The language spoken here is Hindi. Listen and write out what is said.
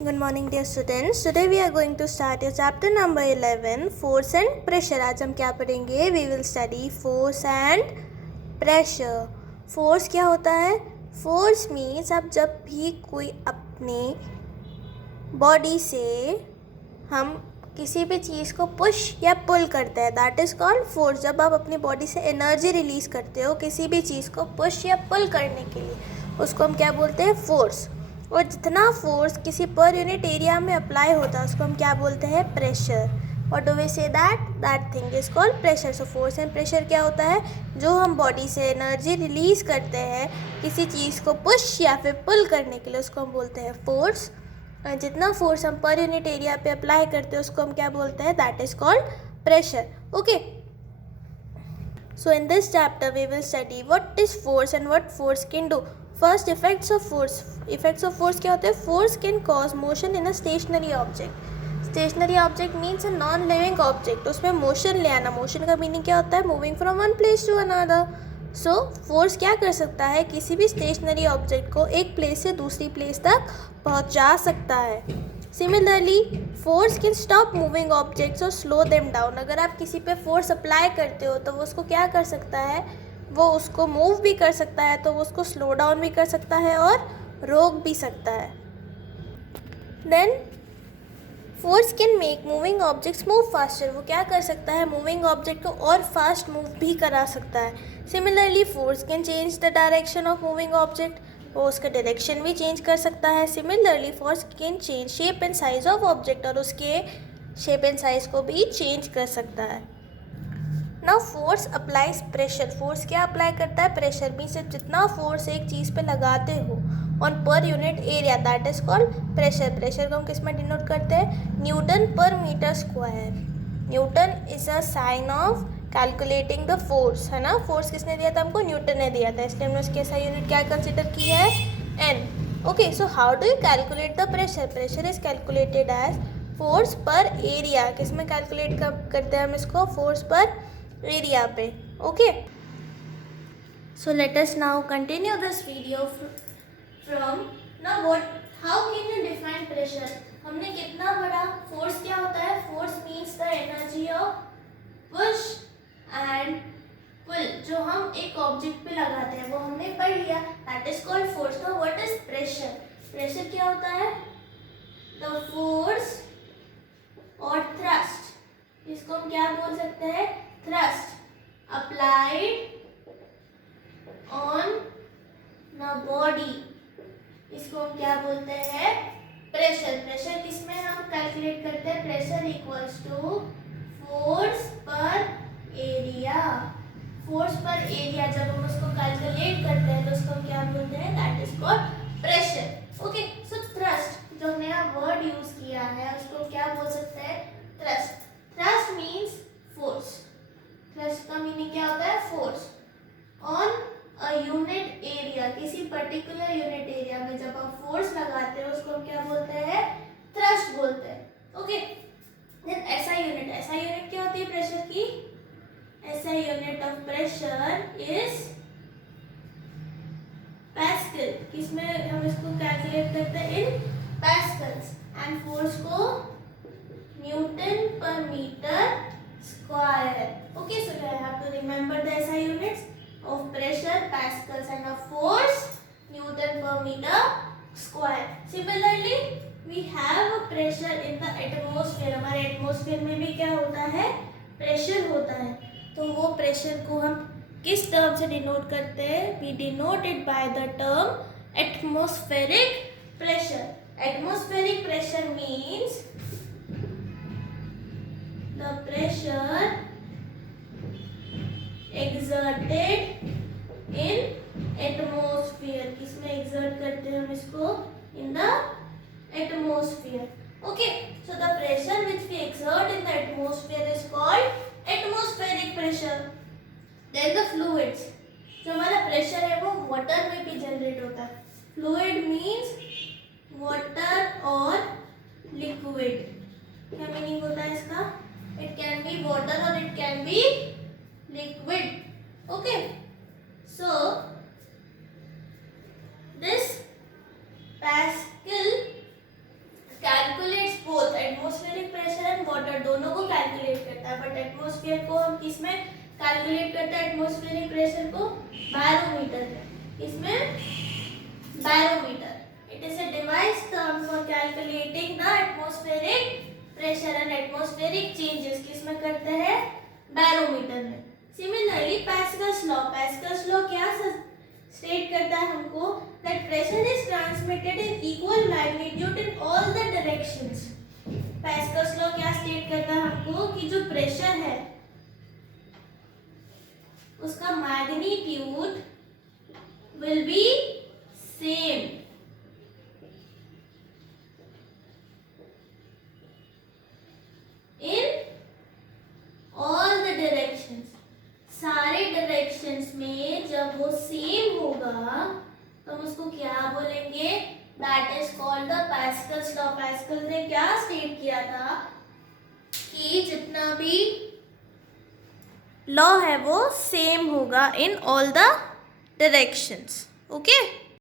Good morning dear students. Today we are going to start your chapter number 11 force and pressure. आज हम क्या पढ़ेंगे? We will study force and pressure. Force क्या होता है? Force means अब जब भी कोई अपने बॉडी से हम किसी भी चीज़ को पुश या पुल करते हैं, दैट इज़ कॉल्ड फोर्स. जब आप अपनी बॉडी से एनर्जी रिलीज़ करते हो किसी भी चीज़ को पुश या पुल करने के लिए, उसको हम क्या बोलते हैं? फोर्स. और जितना फोर्स किसी पर यूनिट एरिया में अप्लाई होता है उसको हम क्या बोलते हैं? प्रेशर. और do we say that thing is called pressure. So force and pressure क्या होता है? जो हम बॉडी से एनर्जी रिलीज़ करते हैं किसी चीज़ को पुश या फिर पुल करने के लिए उसको हम बोलते हैं फोर्स. जितना फोर्स हम पर यूनिट एरिया पे अप्लाई करते हैं उसको हम क्या बोलते हैं? That is called pressure. Okay, so in this chapter we will study what is force and what force can do. First, effects of force. Effects of force क्या होते हैं? Force can cause motion in a stationary object. Stationary object means a non living object. उसमें मोशन ले आना. मोशन का मीनिंग क्या होता है? Moving from one place to another. So force क्या कर सकता है? किसी भी स्टेशनरी ऑब्जेक्ट को एक प्लेस से दूसरी प्लेस तक पहुंचा सकता है. Similarly force can stop moving objects और स्लो देम डाउन. अगर आप किसी पे फोर्स अप्लाई करते हो तो वो उसको क्या कर सकता है? वो उसको मूव भी कर सकता है, तो वो उसको स्लो डाउन भी कर सकता है और रोक भी सकता है. Then force can make moving objects move faster. वो क्या कर सकता है? मूविंग ऑब्जेक्ट को और फास्ट मूव भी करा सकता है. Similarly force can change the direction of moving object. वो उसका डायरेक्शन भी चेंज कर सकता है. Similarly force can change shape and size of object. और उसके शेप एंड साइज को भी चेंज कर सकता है. Now force applies pressure. Force क्या अप्लाई करता है? प्रेशर. मीन्स जितना फोर्स एक चीज़ पे लगाते हो on per unit area, that is called pressure. Pressure को हम किस में डिनोट करते हैं? Newton per metre square. Newton is a sign of calculating the force, है ना. फोर्स किसने दिया था हमको? न्यूटन ने दिया था, इसलिए हमने उसकी ऐसा यूनिट क्या कंसिडर की है? N. Okay, so how do you calculate the pressure? Pressure is calculated as force per area. किस में कैलकुलेट करते हैं हम इसको? फोर्स पर एरिया पे. Okay, so let us now continue this video from now what how can you define pressure. हमने कितना बड़ा फोर्स क्या होता है? Force means the energy of push and pull. जो हम एक ऑब्जेक्ट पे लगाते हैं वो हमने पढ़ लिया, that is called force. Now what is pressure? Pressure क्या होता है? द फोर्स और थ्रस्ट. इसको हम क्या बोल सकते हैं? Thrust applied on the body. इसको हम क्या बोलते हैं? प्रेशर. प्रेशर किसमें हम कैलकुलेट करते हैं? Pressure equals to force per area. Force per area जब हम उसको कैलकुलेट करते हैं तो उसको हम क्या बोलते हैं? That is called pressure. Okay, so thrust जो नया वर्ड यूज किया है उसको क्या बोल सकते हैं? Thrust. Thrust means force. Thrust का मीनिंग क्या होता है? Force on a unit area. किसी पर्टिकुलर यूनिट एरिया में जब आप फोर्स लगाते हो उसको हम क्या बोलते हैं? थ्रस्ट बोलते हैं. Okay, then SI unit. SI unit क्या होती है प्रेशर की? SI unit of pressure is pascal. किसमें हम इसको कैलकुलेट करते हैं? In pascals. एंड फोर्स को newton per metre square. Okay, so you have to remember the SI units of pressure, pascals, and of force, Newton per meter square. Similarly, we have a pressure in the atmosphere. हमारे एटमोसफेयर में भी क्या होता है? प्रेशर होता है. तो वो प्रेशर को हम किस टर्म से डिनोट करते हैं? We denote it by the term atmospheric pressure. Atmospheric pressure means the pressure exerted in atmosphere. किसमें exert करते हैं हम इसको? In the atmosphere. Okay, so the pressure which we exert in the atmosphere is called atmospheric pressure. Then the fluids. जो हमारा प्रेशर है वो वाटर में भी जनरेट होता है. फ्लूइड मीन्स वाटर और लिक्विड. क्या मीनिंग होता है इसका? It can be water or it can be liquid. Okay, so this Pascal atmospheric pressure and water दोनों को कैलकुलेट करता है, बट एटमॉस्फेयर को हम किसमें कैलकुलेट करते हैं? एटमॉस्फेरिक प्रेशर को बैरोमीटर में। इसमें barometer, it is a device term for calculating the atmospheric pressure and atmospheric changes. किसमें करते हैं? बैरोमीटर में। सिमिलरली पैस्कल्स लॉ क्या स्टेट करता है हमको? That pressure is transmitted in equal magnitude in all the directions. Pascals law क्या स्टेट करता है हमको कि जो प्रेशर है उसका magnitude will be same in all the directions. सारे डायरेक्शंस में जब वो सेम होगा तो हम उसको क्या बोलेंगे? That is called the pascals law. Pascal ने क्या स्टेट किया था कि जितना भी लॉ है वो सेम होगा in all the directions. Okay.